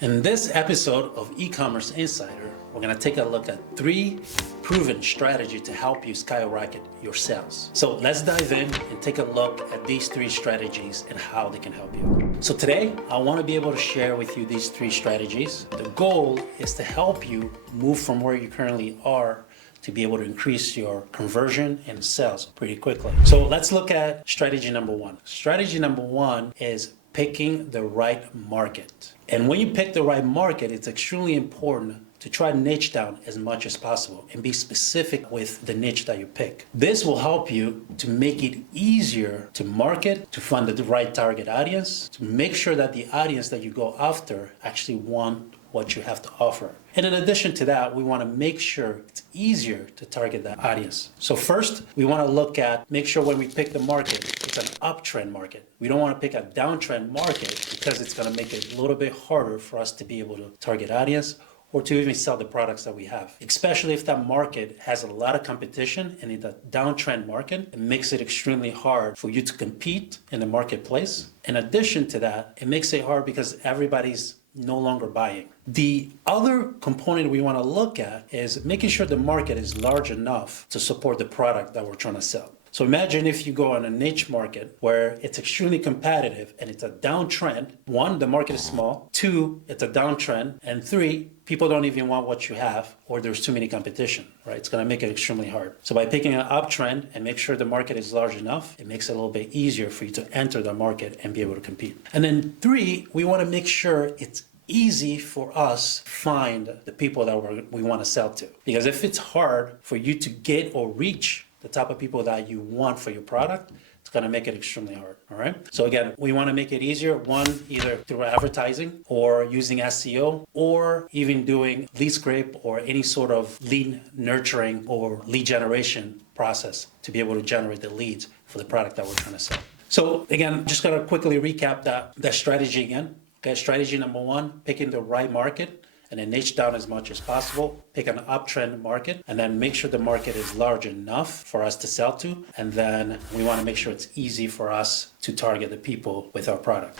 In this episode of E-commerce Insider, we're going to take a look at 3 proven strategies to help you skyrocket your sales. So let's dive in and take a look at these 3 strategies and how they can help you. So today, I want to be able to share with you these 3 strategies. The goal is to help you move from where you currently are to be able to increase your conversion and sales pretty quickly. So let's look at strategy number 1. Strategy number 1 is picking the right market. And when you pick the right market, it's extremely important to try to niche down as much as possible and be specific with the niche that you pick. This will help you to make it easier to market, to find the right target audience, to make sure that the audience that you go after actually want what you have to offer. And in addition to that, we want to make sure it's easier to target that audience. So first, we want to make sure when we pick the market, it's an uptrend market. We don't want to pick a downtrend market because it's going to make it a little bit harder for us to be able to target audience or to even sell the products that we have. Especially if that market has a lot of competition and in a downtrend market, it makes it extremely hard for you to compete in the marketplace. In addition to that, it makes it hard because everybody's no longer buying. The other component we want to look at is making sure the market is large enough to support the product that we're trying to sell. So imagine if you go on a niche market where it's extremely competitive and it's a downtrend. 1, the market is small. 2, it's a downtrend. And 3, people don't even want what you have or there's too many competition, right? It's going to make it extremely hard. So by picking an uptrend and make sure the market is large enough, it makes it a little bit easier for you to enter the market and be able to compete. And then 3, we want to make sure it's easy for us to find the people that we want to sell to. Because if it's hard for you to get or reach the type of people that you want for your product, it's going to make it extremely hard, all right? So again, we want to make it easier, 1, either through advertising or using SEO or even doing lead scrape or any sort of lead nurturing or lead generation process to be able to generate the leads for the product that we're trying to sell. So again, just going to quickly recap that strategy again. Okay, strategy number 1, picking the right market and then niche down as much as possible, pick an uptrend market, and then make sure the market is large enough for us to sell to. And then we want to make sure it's easy for us to target the people with our product.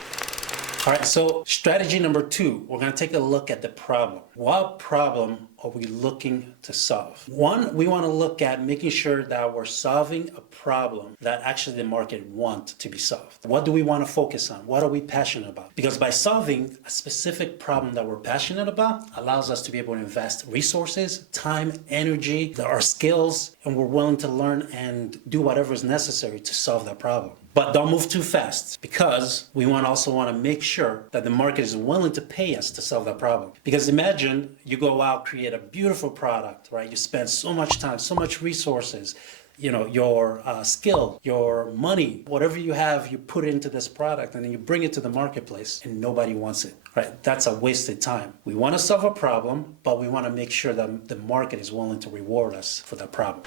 All right, so strategy number 2, we're going to take a look at the problem. What problem are we looking to solve? 1, we want to look at making sure that we're solving a problem that actually the market wants to be solved. What do we want to focus on? What are we passionate about? Because by solving a specific problem that we're passionate about allows us to be able to invest resources, time, energy, our skills, and we're willing to learn and do whatever is necessary to solve that problem. But don't move too fast because we also want to make sure that the market is willing to pay us to solve that problem. Because imagine you go out, create a beautiful product, right? You spend so much time, so much resources, your skill, your money, whatever you have, you put into this product and then you bring it to the marketplace and nobody wants it, right? That's a wasted time. We want to solve a problem, but we want to make sure that the market is willing to reward us for that problem.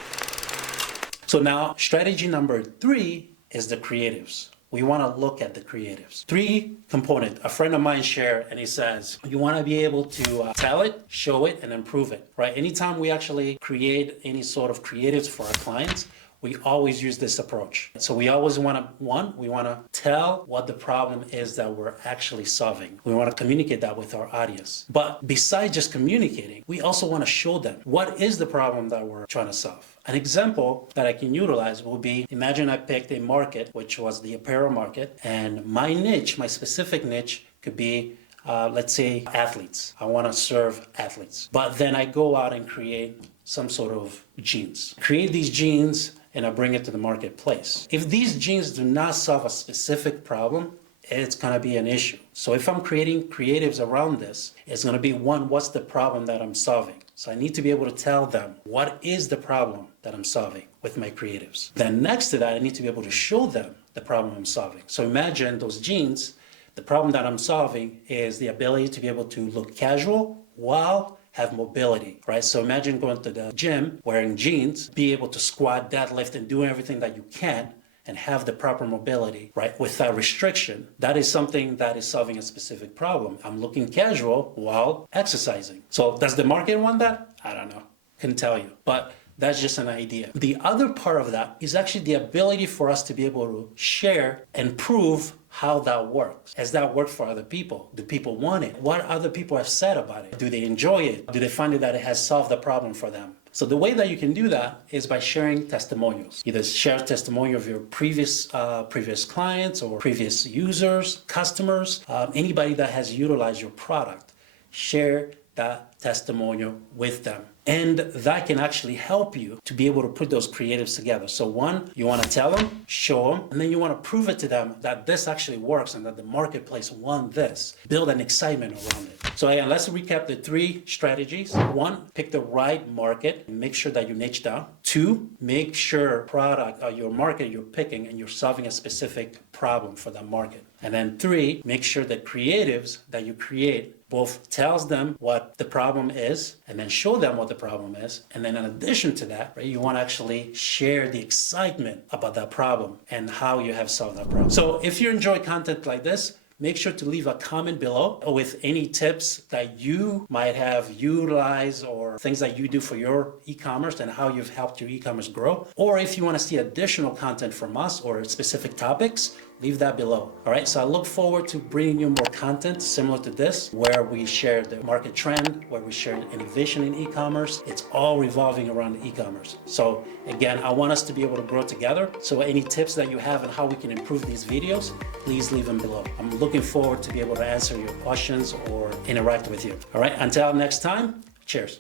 So now strategy number 3 is the creatives. We want to look at the creatives. 3 components. A friend of mine shared, and he says, you want to be able to tell it, show it, and improve it, right? Anytime we actually create any sort of creatives for our clients, we always use this approach. So we always want to, we want to tell what the problem is that we're actually solving. We want to communicate that with our audience. But besides just communicating, we also want to show them what is the problem that we're trying to solve. An example that I can utilize will be, imagine I picked a market, which was the apparel market, and my niche, my specific niche could be let's say athletes. I want to serve athletes. But then I go out and create some sort of jeans. Create these jeans and I bring it to the marketplace. If these jeans do not solve a specific problem, it's going to be an issue. So if I'm creating creatives around this, it's going to be 1, what's the problem that I'm solving? So I need to be able to tell them what is the problem that I'm solving with my creatives. Then next to that, I need to be able to show them the problem I'm solving. So imagine those jeans, the problem that I'm solving is the ability to be able to look casual while have mobility, right? So imagine going to the gym wearing jeans, be able to squat, deadlift, and do everything that you can and have the proper mobility, right? Without restriction. That is something that is solving a specific problem. I'm looking casual while exercising. So does the market want that? I don't know. Couldn't tell you. But that's just an idea. The other part of that is actually the ability for us to be able to share and prove how that works. Has that worked for other people? Do people want it? What other people have said about it? Do they enjoy it? Do they find it that it has solved the problem for them? So the way that you can do that is by sharing testimonials. Either share testimonial of your previous clients or previous users, customers, anybody that has utilized your product. Share that testimonial with them. And that can actually help you to be able to put those creatives together. So one, you want to tell them, show them, and then you want to prove it to them that this actually works and that the marketplace want this. Build an excitement around it. So again, let's recap the 3 strategies. 1, pick the right market and make sure that you niche down. 2, make sure your market you're picking and you're solving a specific problem for that market. And then 3, make sure that creatives that you create both tells them what the problem is and then show them what the problem is. And then in addition to that, right, you want to actually share the excitement about that problem and how you have solved that problem. So if you enjoy content like this, make sure to leave a comment below with any tips that you might have utilized or things that you do for your e-commerce and how you've helped your e-commerce grow. Or if you want to see additional content from us or specific topics, leave that below. All right, so I look forward to bringing you more content similar to this, where we share the market trend, where we share innovation in e-commerce. It's all revolving around e-commerce. So again, I want us to be able to grow together. So any tips that you have on how we can improve these videos, please leave them below. I'm looking forward to be able to answer your questions or interact with you. All right, until next time, cheers.